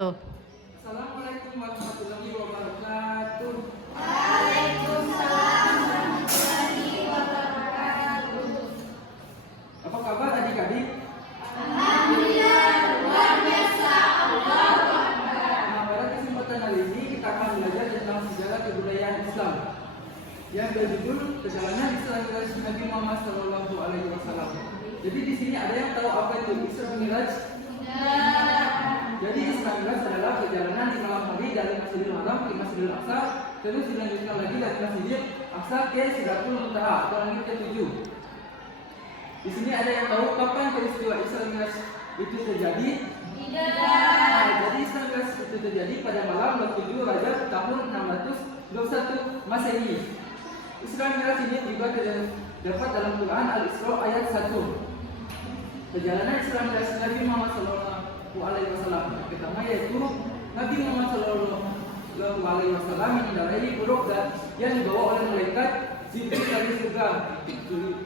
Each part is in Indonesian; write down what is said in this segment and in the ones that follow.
Oh. Assalamualaikum warahmatullahi wabarakatuh. Waalaikumsalam warahmatullahi wabarakatuh. Apa kabar adik-adik? Alhamdulillah, luar biasa. Allahu Akbar. Nah, pada kesempatan kali ini kita akan belajar tentang sejarah kebudayaan Islam yang berjudul Perjalanan Isra Miraj Nabi Muhammad SAW. Jadi di sini ada yang tahu apa itu Isra Miraj? Jadi Isra Miraj adalah perjalanan di malam hari dari Masjidil Haram ke Masjidil Aqsa, terus dilanjutkan lagi dari Masjidil Aqsa ke Sidratul Muntaha atau langit ke-7. Di sini ada yang tahu kapan peristiwa Isra Miraj itu terjadi? Tidak. Nah, jadi Isra Miraj itu terjadi pada malam 27 Rajab tahun 621 Masehi. Isra Miraj ini juga terdapat dalam Quran Al-Isra ayat 1. Perjalanan Isra Miraj Nabi Muhammad SAW yang pertama yaitu Nabi Muhammad SAW mengendarai buruk dan yang dibawa oleh malaikat Jibril dari surga.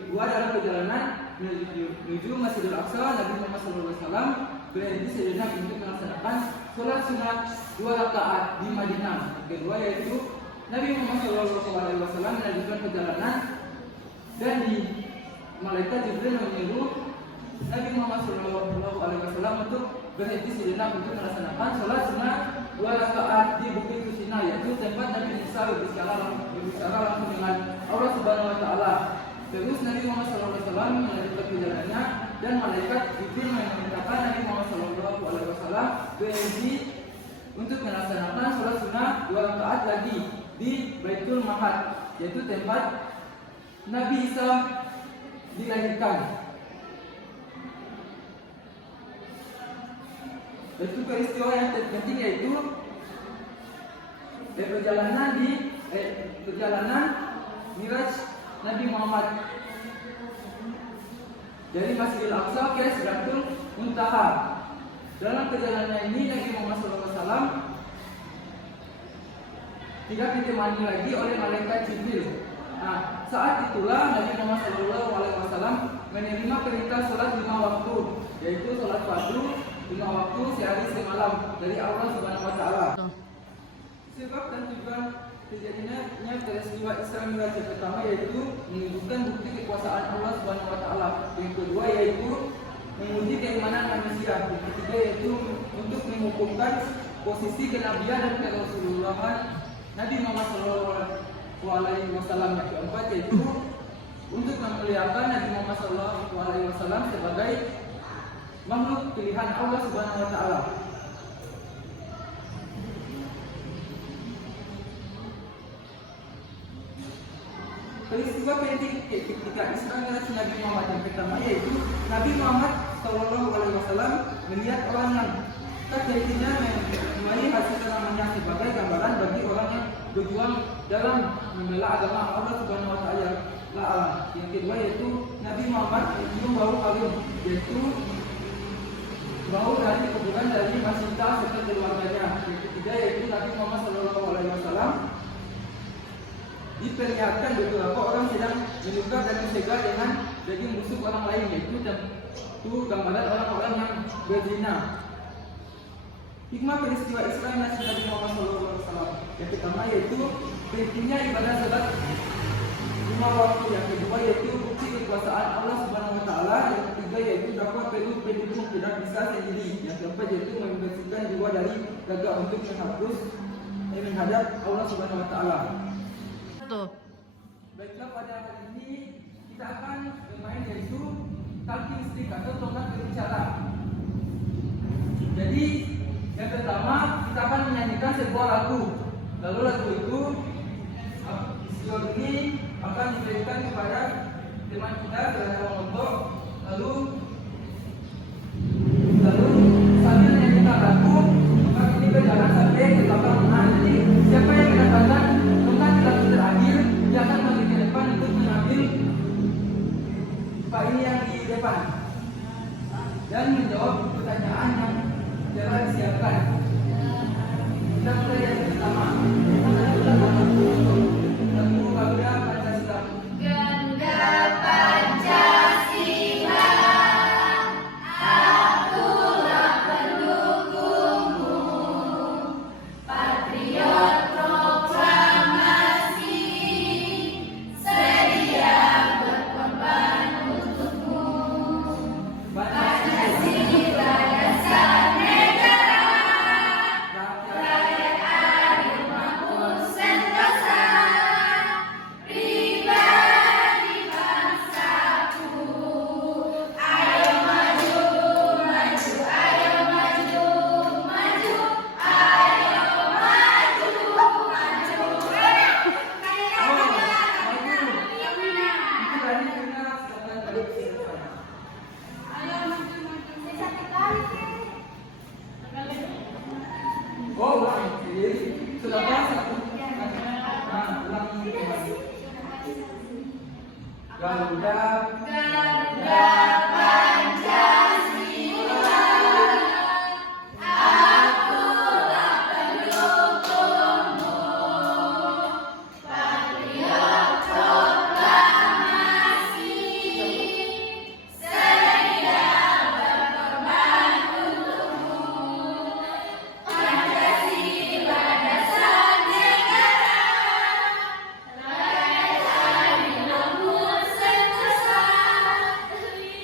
Dua dalam perjalanan menuju Masjidil Aqsa, Nabi Muhammad SAW berhenti sejenak untuk melaksanakan sholat sunat 2 rakaat di Madinah. Kedua yaitu Nabi Muhammad SAW melanjutkan perjalanan dan di malaikat Jibril menyuruh Nabi Muhammad SAW untuk berhenti sejenak untuk melaksanakan sholat sunat 2 rakaat di Bukit Kusina, yaitu tempat Nabi Isa berbicara langsung dengan Allah Subhanahu Wa Taala. Terus Nabi Muhammad SAW melanjutkan perjalanannya dan malaikat Jibril memerintahkan Nabi Muhammad SAW berhenti untuk melaksanakan sholat sunat 2 rakaat lagi di Baitul Mahad, yaitu tempat Nabi Isa dilahirkan. Itu peristiwa yang terpenting yaitu perjalanan Miraj Nabi Muhammad dari Masjidil Aqsa ke Sidratul Muntaha. Dalam perjalanan ini Nabi Muhammad SAW tidak ditemani lagi oleh malaikat Jibril. Nah, saat itulah Nabi Muhammad SAW menerima perintah sholat 5 waktu, yaitu sholat fardu 5 waktu sehari semalam dari Allah Subhanahu Wa Taala. Sebab dan juga terjadinya peristiwa Isra Miraj yang pertama yaitu menunjukkan bukti kekuasaan Allah Subhanahu Wa Taala. Yang kedua yaitu menguji keimanan manusia. Yang ketiga yaitu untuk mengukuhkan posisi kenabian dan kerasulullahan Nabi Muhammad SAW. Yang keempat yaitu untuk memuliakan Nabi Muhammad SAW sebagai makhluk pilihan Allah Subhanahu Wa Taala. Peristiwa penting ketika Isra Miraj Nabi Muhammad yang pertama yaitu Nabi Muhammad SAW melihat orang yang terjadinya memilih hasil namanya sebagai gambaran bagi orang yang berjuang dalam membela agama Allah Subhanahu Wa Taala. Yang kedua yaitu Nabi Muhammad mencium bau harum, yaitu bau dari kuburan dari Masinta serta keluarganya. Yang ketiga yaitu Nabi Muhammad SAW diperlihatkan beberapa orang sedang menyuka dan mencegah dengan daging busuk orang lain, yaitu gambaran orang-orang yang berzina. Hikmah peristiwa Isra Miraj Nabi Muhammad SAW yang pertama yaitu pentingnya ibadah salat 5 waktu. Yang kedua yaitu bukti kekuasaan Allah Subhanahu Wa Taala. Yang ketiga yaitu dakwah pendukung tidak bisa sendiri. Yang keempat yaitu membebaskan jiwa dari gagak untuk menghadap Allah Subhanahu Wa Taala. Baiklah, pada hari ini kita akan bermain yaitu talking stick atau tongkat berbicara. Jadi yang pertama kita akan menyanyikan sebuah lagu. Lalu lagu itu video ini akan diberikan kepada teman kita bernama Montok. Lalu sambil menyanyikan lagu tongkat ini berjalan sampai ke belakang. Jadi siapa yang mendapatkan tongkat di lagu terakhir dia akan balik ke depan untuk mengambil pak ini yang di depan dan menjawab pertanyaan yang telah disiapkan. Kita mulai yang pertama. Lagu Garuda Pancasila. Garuda Pancasila. Garuda Garuda Pancasila. Aku tak pendukungmu, patriot proklamasi, sedia berkorban untukmu. Pancasila dasar negara, rakyat adil sentosa,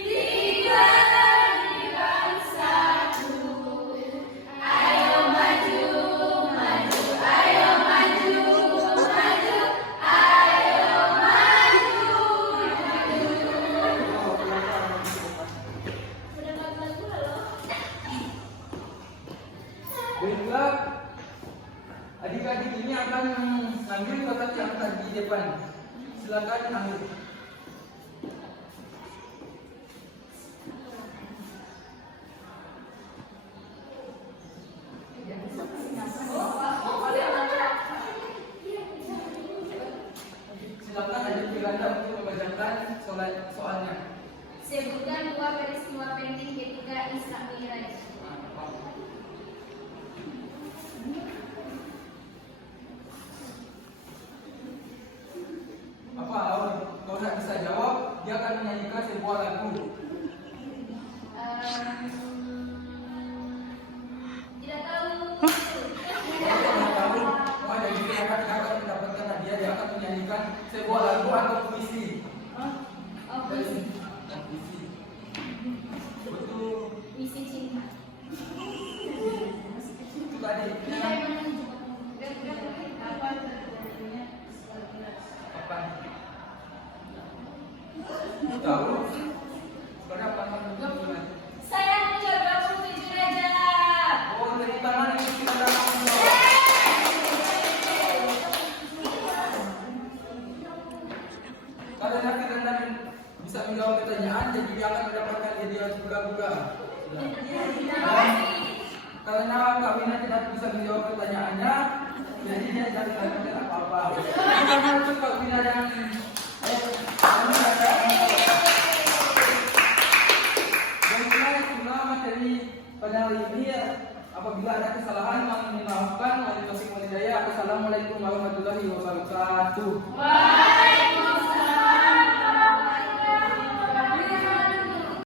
digadang di bangsaku. Ayo maju, maju, ayo maju, maju, ayo maju, maju. Udah nggak lagu loh. Baiklah, adik-adik ini akan mengambil kotak yang tadi di depan. Silakan ambil. Silakan adik Firanda untuk membacakan soalnya. Sebutkan dua peristiwa penting ketika Isra Mi'raj. Apa? Kalau tidak bisa jawab, dia akan menyanyikan sebuah lagu. Tidak tahu. Kalau tidak tahu, maka dari itu akan mendapatkan hadiah. Dia akan menyanyikan sebuah lagu atau puisi. Oh, Puisi. Betul. misi cinta. Itu tadi. Apa? Tahu? Sekarang apa namanya? Saya mencoba 27 derajat. Oh, dari tangan itu kita dalam menjawab. Karena kita nanti bisa menjawab pertanyaan, jadi dia akan mendapatkan hadiah buka-buka. Karena Kak Wina tidak bisa menjawab pertanyaannya, jadi dia tidak mendapatkan apa-apa. Karena itu Kak Wina yang baiklah, itulah materi pada hari ini ya. Apabila ada kesalahan, mohon dimaafkan. Assalamualaikum warahmatullahi wabarakatuh. Waalaikumsalam.